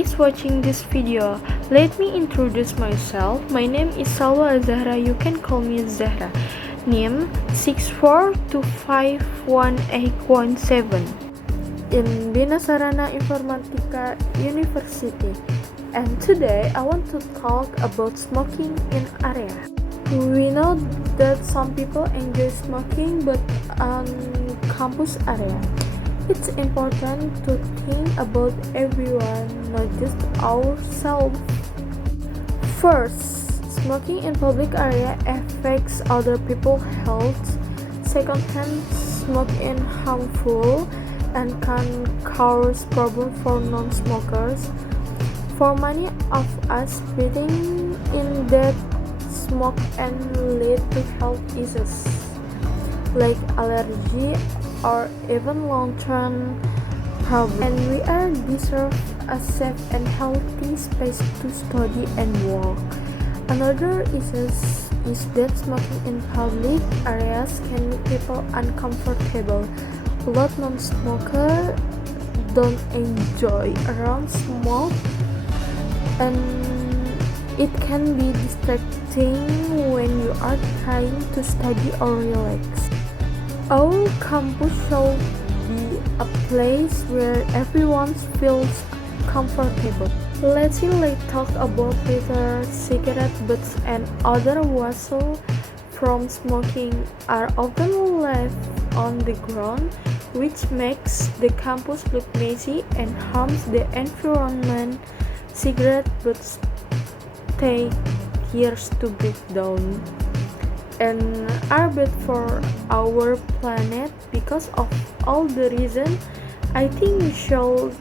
is watching this video. Let me introduce myself. My name is Salwa Zahra. You can call me Zahra. Name 64251817 in Bina Sarana Informatika University. And today I want to talk about smoking in area. We know that some people enjoy smoking but on campus area. It's important to think about everyone, not just ourselves. First, smoking in public area affects other people's health. Second-hand smoking harmful and can cause problems for non-smokers. For many of us, breathing in that smoke can lead to health issues like allergy or even long-term problems. And we are deserve a safe and healthy space to study and work. Another issue is that smoking in public areas can make people uncomfortable. A lot of non-smokers don't enjoy around smoke, and it can be distracting when you are trying to study or relax. Our campus should be a place where everyone feels comfortable. Let's talk about litter, cigarette butts, and other waste from smoking are often left on the ground, which makes the campus look messy and harms the environment. Cigarette butts take years to break down and are bad for our planet. Because of all the reasons, I think we should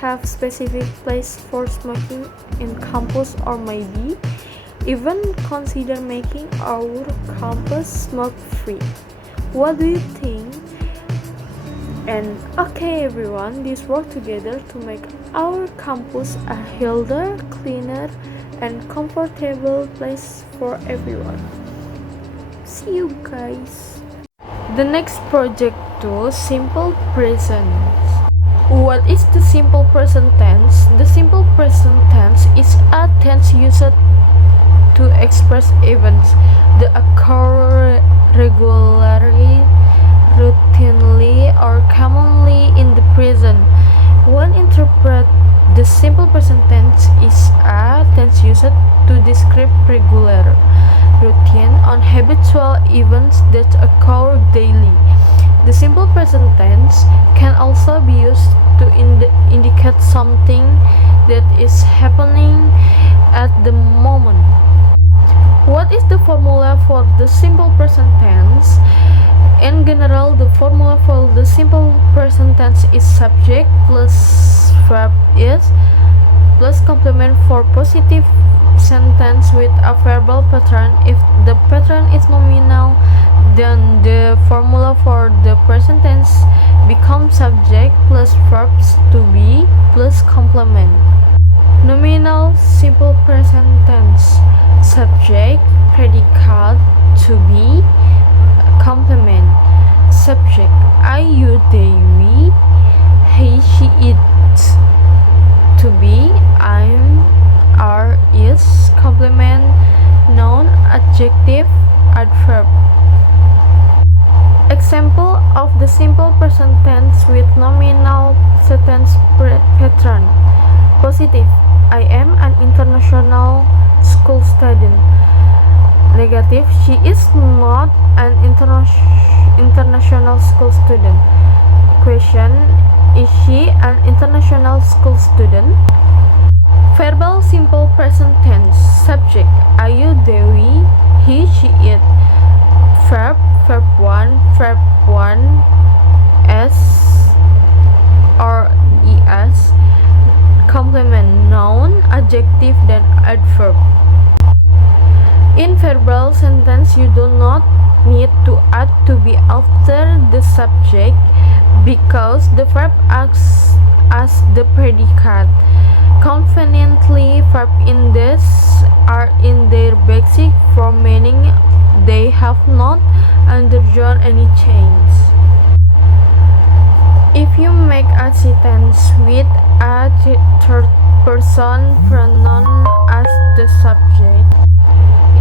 have specific place for smoking in campus, or maybe even consider making our campus smoke free. What do you think? And okay everyone, let's work together to make our campus a healthier, cleaner, and comfortable place for everyone. See you guys. The next project to simple present. What is the simple present tense? The simple present tense is a tense used to express events that occur regularly, routinely, or commonly in the present. One interpret the simple present tense is a tense used to describe regular, routine, or habitual events that occur daily. The simple present tense can also be used to indicate something that is happening at the moment. What is the formula for the simple present tense? In general, the formula for the simple present tense is subject plus verb is plus complement for positive sentence with a verbal pattern. If the pattern is nominal, then the formula for the present tense becomes subject plus verbs to be plus complement. Nominal simple present tense: subject, predicate, to be, complement. Subject: I, you, they, we, he, she, it. To be: I'm, are, is. Complement: noun, adjective, adverb. Example of the simple present tense with nominal sentence pattern. Positive: I am an international school student. Negative: she is not an international school student. Question: is she an international school student? Verbal simple present tense. Subject: I, you, they, we, he, she, it. Verb: verb 1, verb 1, s or es. Complement: noun, adjective, dan adverb. In verbal sentence, you do not need to add to be after the subject because the verb acts as the predicate. Conveniently, verb in this are in their basic form, meaning they have not undergone any change. If you make a sentence with a third person pronoun as the subject.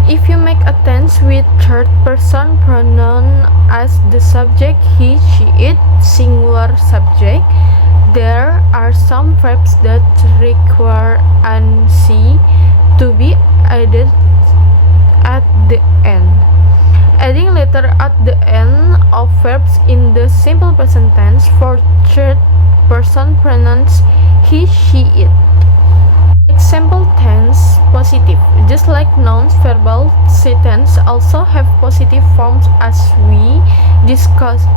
If you make a tense with third person pronoun as the subject, he, she, it, singular subject, there are some verbs that require an "c" to be added at the end. Adding letter at the end of verbs in the simple present tense for third person pronouns he, she, it. Example tense positive. Just like nouns, verbal sentences also have positive forms as we discussed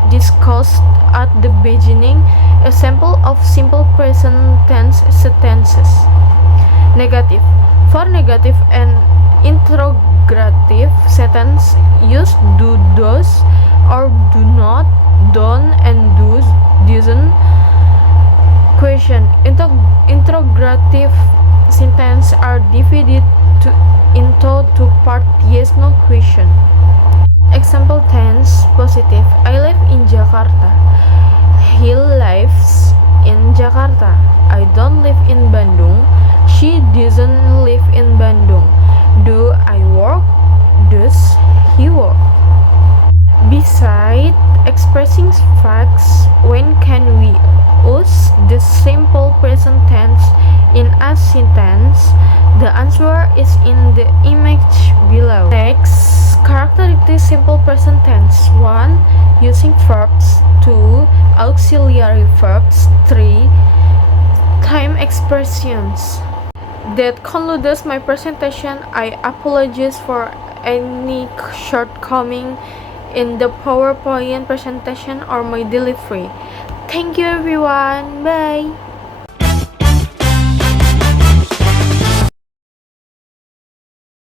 at the beginning. Example of simple present tense sentences. Negative. For negative and interrogative sentence, use do, does, or do not, don't, and doesn't. Question. Interrogative sentences are divided into two parts, yes, no question. Example tense positive. I live in Jakarta. He lives in Jakarta. I don't live in Bandung. She doesn't live in Bandung. Do I work? Does he work? Besides expressing facts, when can we use the simple present tense in a sentence? The answer is in the image below. Next, characteristic simple present tense. 1. Using verbs. 2. Auxiliary verbs. 3. Time expressions. That concludes my presentation. I apologize for any shortcoming in the PowerPoint presentation or my delivery. Thank you everyone. Bye.